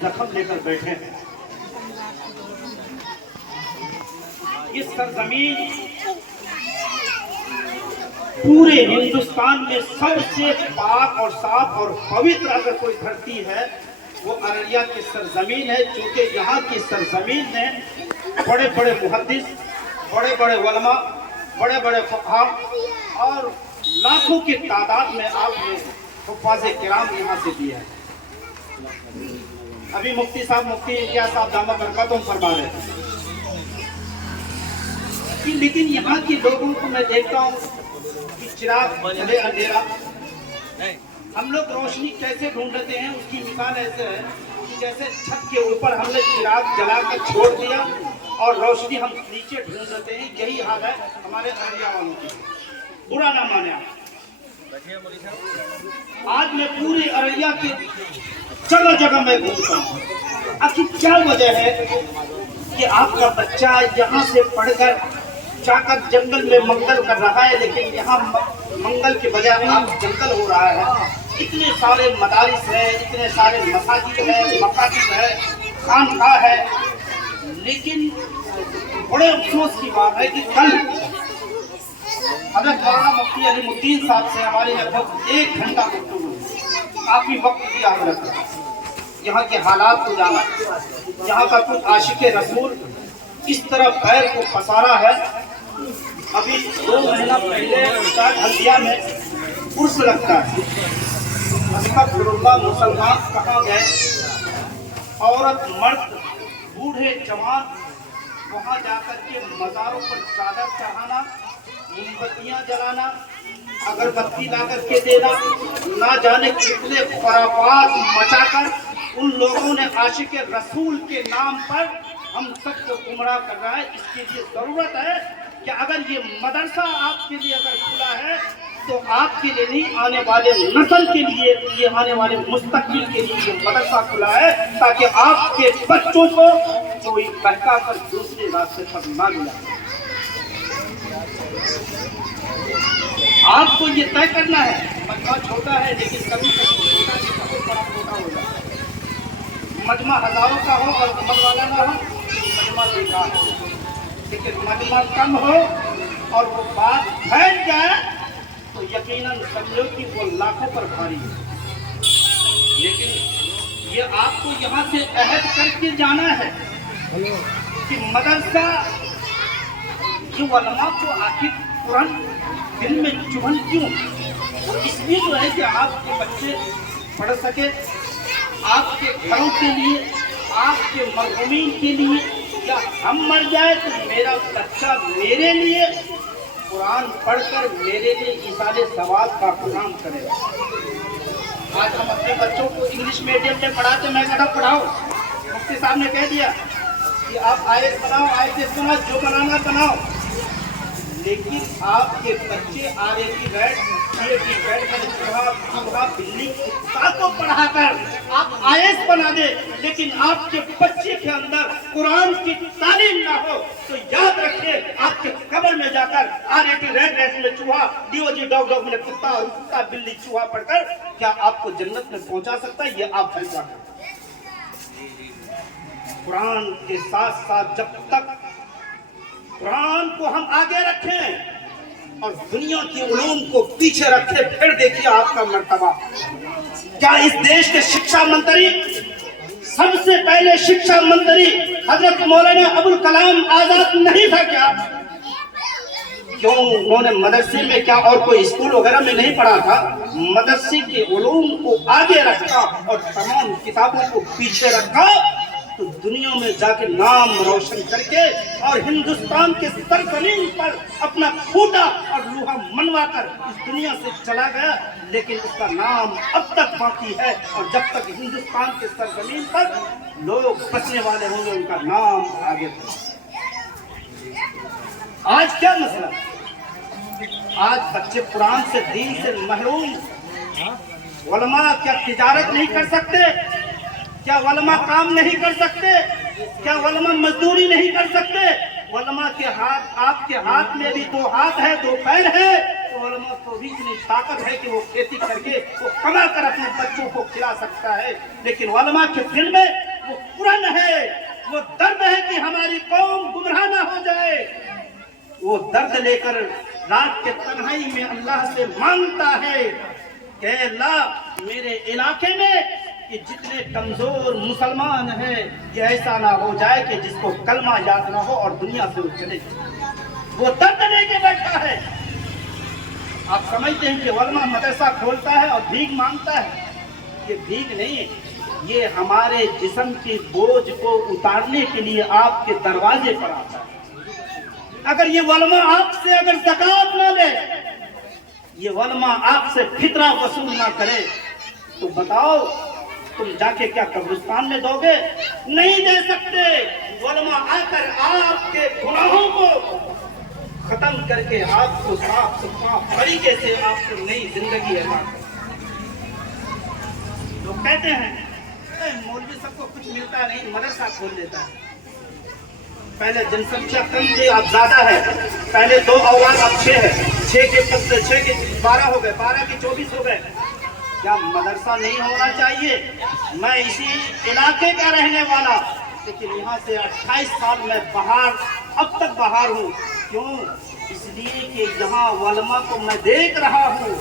जख्म लेकर बैठे हैं। इस सरजमीन पूरे हिंदुस्तान में सबसे पाक और साफ और पवित्र अगर कोई धरती है वो अररिया की सरजमीन है, क्योंकि यहाँ की सरजमीन ने बड़े बड़े मुहद्दिस, बड़े बड़े उलमा, बड़े बड़े फक़हा और लाखों की तादाद में आपने हुफ़ाज़े किराम यहाँ से दिया है। अभी मुफ्ती इम्तियाज़ साहब दामद बरकतहुम फरमा रहे थे कि लेकिन यहाँ के लोगों को मैं देखता हूँ कि चिराग जले अंधेरा, हम लोग रोशनी कैसे ढूंढते हैं उसकी मिसाल ऐसे है कि जैसे छत के ऊपर हमने चिराग जला कर छोड़ दिया और रोशनी हम नीचे ढूंढते हैं। यही हाल है हमारे अररिया वालों की, बुरा ना माने आप। आज मैं पूरी अररिया के जगह जगह मैं घूमता हूँ। आखिर क्या वजह है कि आपका बच्चा यहाँ से पढ़कर जाकर जंगल में मंगल कर रहा है, लेकिन यहाँ मंगल के बजाय आप जंगल हो रहा है। इतने सारे मदारिस है, इतने सारे मसाजिद है, मकातिब है, खानकाह है, लेकिन बड़े अफसोस की बात है कि कल हज़रत मौलाना मुफ्ती अलीमुद्दीन साहब से हमारी लगभग 1 घंटा गुफ्तगू हुई। काफी वक्त दिया हमने यहाँ के हालात को जाना, यहाँ का कुछ आशिक़े रसूल इस तरह पैर को पसारा है। अभी 2 महीना पहले शायद हल्दिया में उर्स लगता है, मुसलमान कहाँ गए, औरत मर्द बूढ़े जवान वहाँ जाकर के मज़ारों पर चादर चढ़ाना, मोमबत्तियाँ जलाना, अगरबत्ती ला करके देना, ना जाने कितने खुराफात मचाकर उन लोगों ने आशिक़े रसूल के नाम पर हम सबको गुमराह कर रहा है। इसके लिए ज़रूरत है कि अगर ये मदरसा आपके लिए अगर खुला है तो आपके लिए नहीं, आने वाले नस्ल के लिए, ये आने वाले मुस्तक़बिल के लिए ये मदरसा खुला है, ताकि आपके बच्चों को कोई बहका कर दूसरे रास्ते पर ना मिला। आपको ये तय करना है, मजमा छोटा है लेकिन कभी कभी छोटा भी कभी बड़ा छोटा हो जाता है। मजमा हजारों का हो और कमर वाला ना हो, मजमा बेकार हो, लेकिन मजमा कम हो और वो बात फैल जाए तो यकीनन समझो कि वो लाखों पर भारी है। लेकिन ये आपको यहाँ से अहद करके जाना है कि मदरसा जो उलमा को आखिर कुरान दिल में चुभन क्यों, इसलिए जो है कि आपके बच्चे पढ़ सके, आपके घरों के लिए, आपके मरहूमीन के लिए, या हम मर जाए तो मेरा बच्चा मेरे लिए कुरान पढ़कर मेरे लिए इसाले सवाब का काम करेगा। आज हम अपने बच्चों को इंग्लिश मीडियम में पढ़ाते, मैं कहता पढ़ाओ, मुफ्ती साहब ने कह दिया कि आप IAS बनाओ, IPS बनाओ, जो बनाना बनाओ, लेकिन आपके बच्चे RAT बैठ बिल्ली कुत्ता को पढ़ाकर आप IAS बना दे, लेकिन आपके बच्चे के अंदर कुरान की तालीम ना हो तो याद रखिए आपके कब्र में जाकर RAT रेस में चूहा, DOG डॉग में कुत्ता और कुत्ता बिल्ली चूहा पढ़कर क्या आपको जन्नत में पहुंचा सकता है? ये आप फैसला करें। कुरान के साथ साथ जब तक कुरान को हम आगे रखें और दुनिया की उलूम को पीछे रखें, फिर देखिए आपका मर्तबा। क्या इस देश के शिक्षा मंत्री, सबसे पहले शिक्षा मंत्री हजरत मौलाना अबुल कलाम आजाद नहीं था क्या? क्यों उन्होंने मदरसे में क्या और कोई स्कूल वगैरह में नहीं पढ़ा था? मदरसे के उलूम को आगे रखा और तमाम किताबों को पीछे रखा तो दुनिया में जाके नाम रोशन करके और हिंदुस्तान के सरजमीन पर अपना खूंटा और लोहा मनवा कर इस दुनिया से चला गया, लेकिन उसका नाम अब तक बाकी है। और जब तक हिंदुस्तान के सरजमीन पर लोग बचने वाले होंगे उनका नाम आगे बढ़ेगा। आज क्या मसला? आज बच्चे कुरान से, दीन से महरूम। उलमा क्या तिजारत नहीं कर सकते? क्या उलमा काम नहीं कर सकते? क्या उलमा मजदूरी नहीं कर सकते? उलमा के हाथ, आपके हाथ में भी 2 हाथ है, 2 पैर है, तो उलमा को भी इतनी ताकत है कि वो खेती करके वो कमा कर अपने बच्चों को खिला सकता है। लेकिन उलमा के दिल में پرن ہے، وہ درد ہے کہ ہماری قوم گمراہ نہ ہو جائے، وہ درد لے کر رات کے تنہائی میں اللہ سے مانگتا ہے کہ اے اللہ میرے علاقے میں کہ جتنے کمزور مسلمان ہیں یہ ایسا نہ ہو جائے کہ جس کو کلمہ یاد نہ ہو اور دنیا سے وہ چلے جائے، وہ درد لے کے بیٹھا ہے۔ آپ سمجھتے ہیں کہ علماء مدرسہ کھولتا ہے اور بھیک مانگتا ہے، یہ بھیک نہیں ہے، یہ ہمارے جسم کی بوجھ کو اتارنے کے لیے آپ کے دروازے پر آتا ہے۔ اگر یہ علماء آپ سے اگر زکوٰۃ نہ لے، یہ علماء آپ سے فطرہ وصول نہ کرے تو بتاؤ تم جا کے کیا قبرستان میں دو گے؟ نہیں دے سکتے۔ علماء آ کر آپ کے گناہوں کو ختم کر کے آپ کو صاف ستھرا طریقے سے آپ کو نئی زندگی عطا کرے۔ لوگ کہتے ہیں مولوی سب کو کچھ ملتا نہیں، مدرسہ کھول دیتا ہے۔ پہلے جن سنکھیا کم تھی اب زیادہ ہے، پہلے 2 اولاد اب 6 ہے، 6 کے 12 ہو گئے، 12 کے 24 ہو گئے۔ کیا مدرسہ نہیں ہونا چاہیے؟ میں اسی علاقے کا رہنے والا، لیکن یہاں سے 28 سال میں باہر اب تک باہر ہوں۔ کیوں؟ اس لیے کہ یہاں علماء کو میں دیکھ رہا ہوں،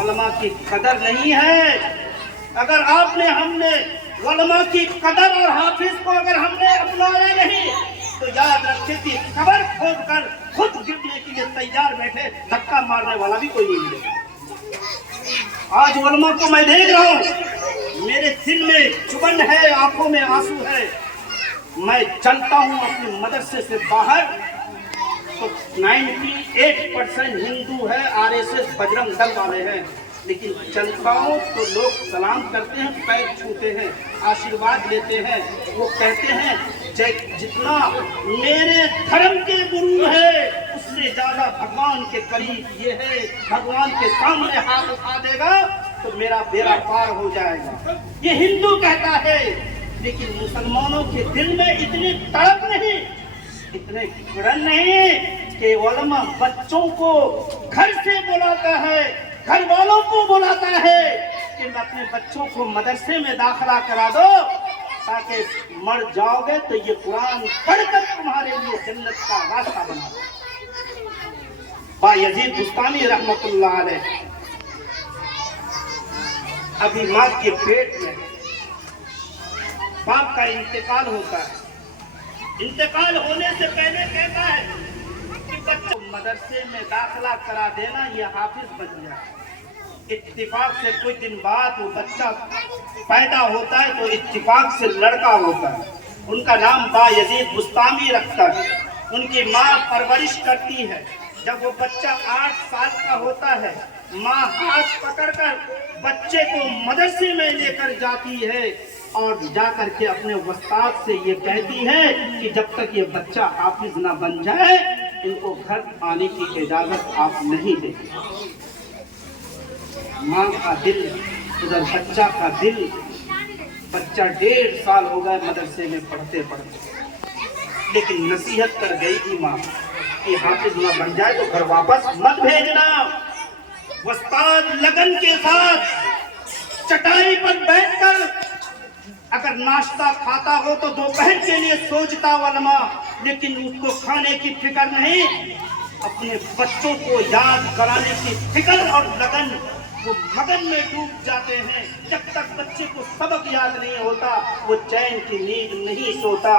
علماء کی قدر نہیں ہے۔ اگر آپ نے ہم نے علماء کی قدر اور حافظ کو اگر ہم نے اپنایا نہیں تو یاد رکھے کہ قبر کھود کر خود گرنے کے لیے تیار بیٹھے، دھکا مارنے والا بھی کوئی نہیں ملے گا۔ آج علماء کو میں دیکھ رہا ہوں، میرے دل میں چبن ہے، آنکھوں میں آنسو ہے۔ میں چلتا ہوں اپنے مدرسے سے باہر تو 98% ہندو ہے، RSS بجرنگ دل والے ہیں، لیکن چلتا ہوں تو لوگ سلام کرتے ہیں، پیر چھوتے ہیں، آشیرواد لیتے ہیں۔ وہ کہتے ہیں جتنا میرے دھرم کے گرو ہے اس سے زیادہ بھگوان کے قریب یہ ہے، بھگوان کے سامنے ہاتھ اٹھا دے گا تو میرا بیڑا پار ہو جائے گا۔ یہ ہندو کہتا ہے، لیکن مسلمانوں کے دل میں اتنی تڑپ نہیں، اتنے گرن نہیں کہ علماء بچوں کو گھر سے بلاتا ہے، گھر والوں کو بلاتا ہے کہ میں اپنے بچوں کو مدرسے میں داخلہ کرا دو تاکہ مر جاؤ گے تو یہ قرآن پڑھ کر تمہارے لیے جنت کا راستہ بنا دو۔ بایزید بستانی رحمۃ اللہ علیہ ابھی ماں کے پیٹ میں باپ کا انتقال ہوتا ہے، انتقال ہونے سے پہلے کہتا ہے کہ بچوں مدرسے میں داخلہ کرا دینا، یہ حافظ بن جائے۔ اتفاق سے کچھ دن بعد وہ بچہ پیدا ہوتا ہے تو اتفاق سے لڑکا ہوتا ہے، ان کا نام بایزید بستانی رکھتا ہے۔ ان کی ماں پرورش کرتی ہے، جب وہ بچہ 8 سال کا ہوتا ہے ماں ہاتھ پکڑ کر بچے کو مدرسے میں لے کر جاتی ہے اور جا کر کے اپنے استاد سے یہ کہتی ہے کہ جب تک یہ بچہ حافظ نہ بن جائے ان کو گھر آنے کی اجازت آپ نہیں دیں گے۔ ماں کا دل ادھر بچہ کا دل، بچہ 1.5 سال ہو گئے مدرسے میں پڑھتے پڑھتے، لیکن نصیحت کر گئی تھی ماں کہ حافظ نہ بن جائے تو گھر واپس مت بھیجنا۔ استاد لگن کے ساتھ چٹائی پر بیٹھ کر اگر ناشتہ کھاتا ہو تو دوپہر کے لیے سوچتا علماء، لیکن اس کو کھانے کی فکر نہیں، اپنے بچوں کو یاد کرانے کی فکر اور لگن، وہ مگن میں ڈوب جاتے ہیں۔ جب تک بچے کو سبق یاد نہیں ہوتا وہ چین کی نیند نہیں سوتا۔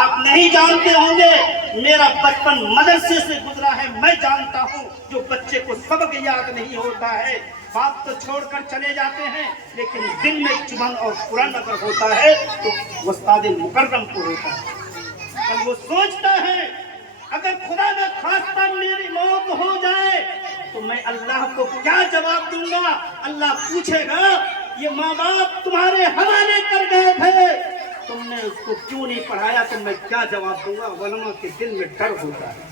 آپ نہیں جانتے ہوں گے، میرا بچپن مدرسے سے گزرا ہے، میں جانتا ہوں جو بچے کو سبق یاد نہیں ہوتا ہے باپ تو چھوڑ کر چلے جاتے ہیں، لیکن دل میں چبھن اور پرن اگر ہوتا ہے تو استاد مکرم کو ہوتا ہے۔ اور وہ سوچتا ہے اگر خدا نہ خواستہ میری موت ہو جائے تو میں اللہ کو کیا جواب دوں گا؟ اللہ پوچھے گا یہ ماں باپ تمہارے حوالے کر گئے تھے، تم نے اس کو کیوں نہیں پڑھایا، تو میں کیا جواب دوں گا؟ علماء کے دل میں ڈر ہوتا ہے۔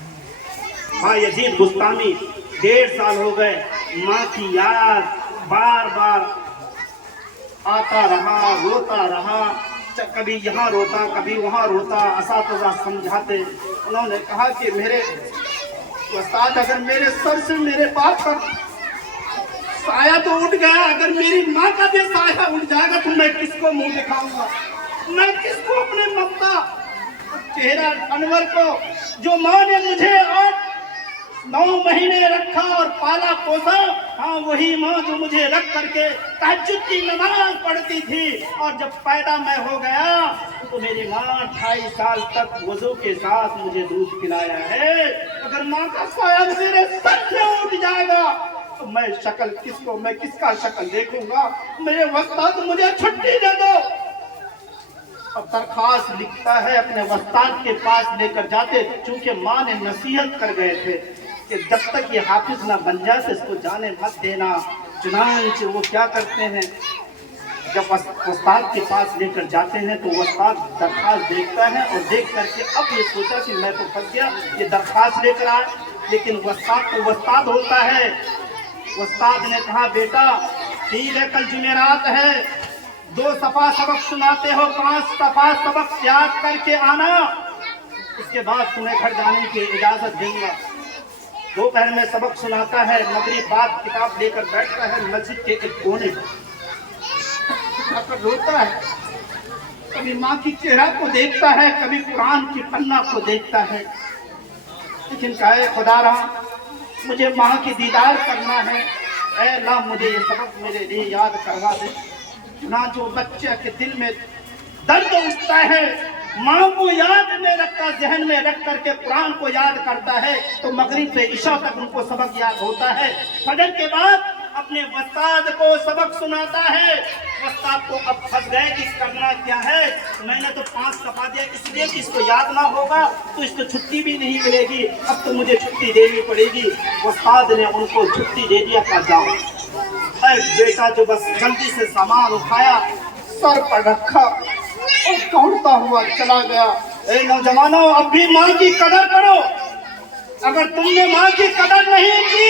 بایزید بستانی 1.5 سال ہو گئے، ماں کی یاد بار بار آتا رہا، روتا رہا، کبھی یہاں روتا کبھی وہاں روتا۔ اساتذہ سمجھاتے، انہوں نے کہا کہ میرے استاد اگر میرے سر سے میرے باپ کا سایہ تو اٹھ گیا، اگر میری ماں کا بھی سایہ اٹھ جائے گا تو میں کس کو منہ دکھاؤں گا؟ मैं किसको अपने ममता चेहरा अनवर को, जो माँ ने मुझे 8-9 महीने रखा और पाला पोसा, हाँ वही माँ जो मुझे रख करके तहज्जुद की नमाज पढ़ती थी। और जब पैदा मैं हो गया तो मेरी माँ 28 साल तक वजू के साथ मुझे दूध पिलाया है। अगर माँ का साया मेरे सर से उठ जाएगा तो मैं शक्ल किसको, मैं किसका शक्ल देखूंगा? मेरे वस्ताद मुझे छुट्टी दे दो। अब दरखास्त लिखता है, अपने वस्ताद के पास लेकर जाते, चूंकि माँ ने नसीहत कर गए थे कि जब तक ये हाफिज ना बन जाए इसको जाने मत देना। चुनांचे वो क्या करते हैं, जब वस्ताद के पास लेकर जाते हैं तो वस्ताद दरखास्त देखता है और देख करके अब ये सोचा कि मैं तो फंस गया, ये दरखास्त लेकर आए। लेकिन वस्ताद तो वस्ताद होता है। वस्ताद ने कहा बेटा ठीक है, कल जुमेरात है, 2 सफा सबक सुनाते हो, 5 सफा सबक याद करके आना, उसके बाद तुम्हें घर जाने की इजाजत दूंगा। दोपहर में सबक सुनाता है, मगरिब बाद किताब लेकर बैठता है मस्जिद के एक कोने पर, रोता है। कभी माँ की चेहरा को देखता है, कभी कुरान की पन्ना को देखता है, लेकिन कहे खुदा रहा मुझे माँ की दीदार करना है, ऐ अल्लाह मुझे ये सबक मेरे लिए याद करवा दे। ना जो बच्चे के दिल में दर्द उठता है, माँ को याद में रखता, जहन में रख करके कुरान को याद करता है, तो मगरिब से इशा तक उनको सबक याद होता है। फजर के बाद अपने वस्ताद को सबक सुनाता है। वस्ताद को अब फंस गए कि करना क्या है, मैंने तो 5 सफा दिया इसलिए कि इसको याद ना होगा तो इसको छुट्टी भी नहीं मिलेगी, अब तो मुझे छुट्टी देनी पड़ेगी। वस्ताद ने उनको छुट्टी दे दिया, कहा जाओ। बेटा जो बस जल्दी से सामान उठाया, सर पर रखा और दौड़ता हुआ चला गया। ए नौजवानों, अब भी माँ की कदर करो। अगर तुमने माँ की कदर नहीं की,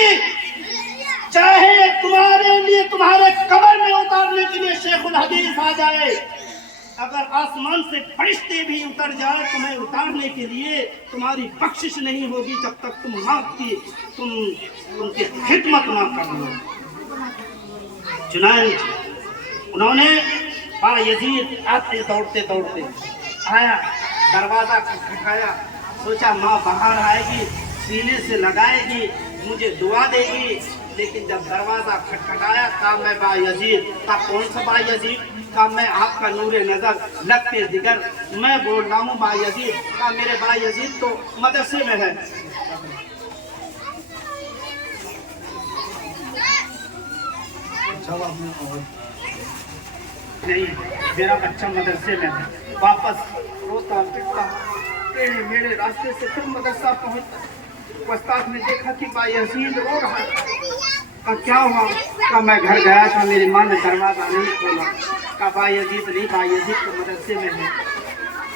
चाहे तुम्हारे लिए तुम्हारे कब्र में उतारने के लिए शेखुल हदीस आ जाए, अगर आसमान से फरिश्ते भी उतर जाए तुम्हें उतारने के लिए, तुम्हारी बख्शिश नहीं होगी जब तक तुम माँ की उनकी खिदमत ना कर लो। चुनांचे उन्होंने यजीद आते दौड़ते दौड़ते आया, दरवाजा खटखटाया, सोचा माँ बाहर आएगी, सीने से लगाएगी, मुझे दुआ देगी। लेकिन जब दरवाजा खटखटाया, कहा मैं बा यजीद। कहा कौन सा बा यजीद? कहा मैं आपका नूरे नजर लगते जिगर, मैं बोल रहा हूँ बा यजीद। कहा मेरे बा यजीद तो मदरसे में है। जवाब नहीं, मेरा बच्चा मदरसे में है। वापस रोता पिटता मेरे रास्ते से फिर मदरसा पहुंचता। उस्ताद ने देखा कि बा यजीद रो रहा है। कहा क्या हुआ? कहा मैं घर गया था, मेरी माँ ने दरवाजा नहीं खोला। कहा बा यजीद नहीं, बा यजीद तो मदरसे में है।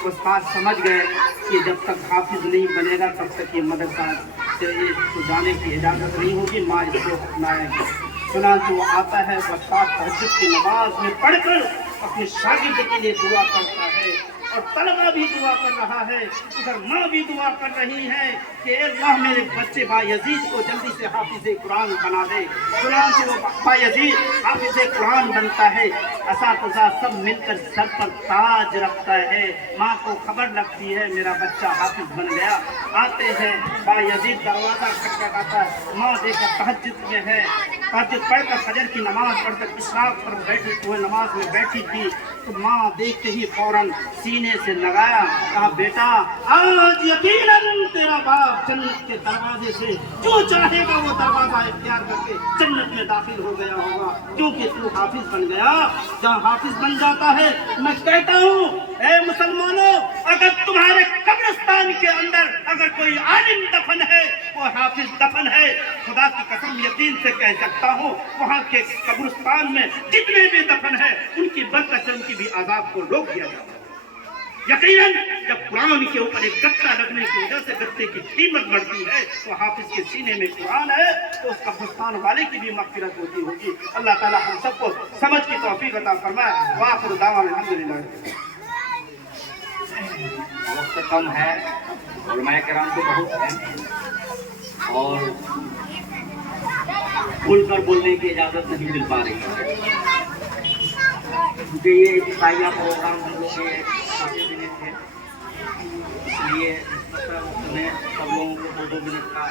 उस्ताद समझ गए कि जब तक हाफिज नहीं बनेगा तब तक ये मदरसा से इसको जाने की इजाज़त नहीं होगी, माँ इसको अपनाएगी। सुना जो आता है, उस्ताद तहज्जुद की नमाज में पढ़कर अपने शागिर्द के लिए दुआ करता है और तलबा भी दुआ कर रहा है, उधर माँ भी दुआ कर रही है कि अल्लाह मेरे बच्चे बा यजीद को जल्दी से हाफिज़े कुरान बना दे। कुरान से वो बा यजीद हाफिज़े कुरान बनता है, असातिज़ा सब मिलकर सर पर ताज रखता है। माँ को खबर लगती है मेरा बच्चा हाफिज बन गया। आते हैं, बा यजीद दरवाज़ा खटखटाता है, माँ देखकर तहज्जुद में है, तहज्जुद पढ़कर फजर की नमाज पढ़कर इशराक पर बैठी हुए नमाज में बैठी थी, तो माँ देखते ही फौरन सीने से लगाया, कहा बेटा आज यकीनन तेरा बाप जन्नत के दरवाजे से जो चाहेगा वो दरवाजा इख्तियार करके जन्नत में दाखिल हो गया होगा, क्योंकि तू हाफिज बन गया। जहाँ हाफिज बन जाता है, मैं कहता हूँ ऐ मुसलमानों, अगर तुम्हारे कब्रिस्तान के अंदर अगर कोई आलिम दफन है, वो हाफिज दफन है, खुदा की कसम यकीन से कह सकता हूँ वहाँ के कब्रिस्तान में जितने भी दफन है उनकी बरकत उनकी भी आजाब को रोक दिया जाता है। यकीनन जब कुरान के ऊपर एक गत्ता लगने की वजह से गत्ते की कीमत बढ़ती है, तो हाफिज के सीने में कुरान है तो उस कब्रिस्तान वाले की भी मग़फ़िरत होती होगी। अल्लाह ताला हम सबको समझ की तौफीक अता फरमाए। व आखिर दावाना अल्हम्दुलिल्लाह। वक्त कम है, उलमाए किराम तो बहुत हैं और खुलकर बोलने की इजाज़त नहीं मिल पा रही, क्योंकि ये ईसाइया प्रोग्राम हम लोग के छोटे दिन थे, इसलिए मतलब उन्हें सब लोगों को 2-2 मिनट का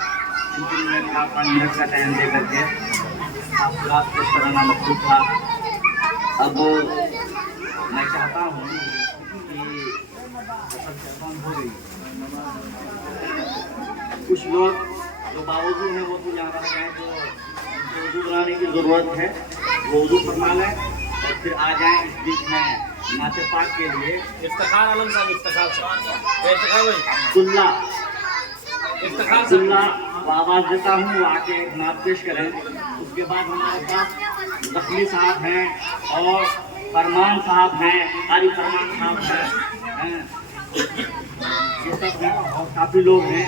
3-3 मिनट का 5 मिनट का टाइम दे करके आपको पेश कराना मकसूद था। अब मैं चाहता हूँ कि खत्म हो गई, कुछ लोग जो बावजूद है वो तो यहाँ रह गए, जो वजू बनाने की ज़रूरत है वो वजू फरमा लें और फिर आ जाएं इस बीच में नाते पाक के लिए। इफ्तिखार आलम साहब, इफ्तिखार साहब, इफ्तिखार भाई, सुल्ला इफ्तिखार सुल्ला को आवाज़ देता हूँ, वो आके एक नात पेश करें। उसके बाद हमारे पास जख्मी साहब हैं और फरमान साहब हैं, कारी फरमान साहब हैं, ये सब हैं और काफ़ी लोग हैं।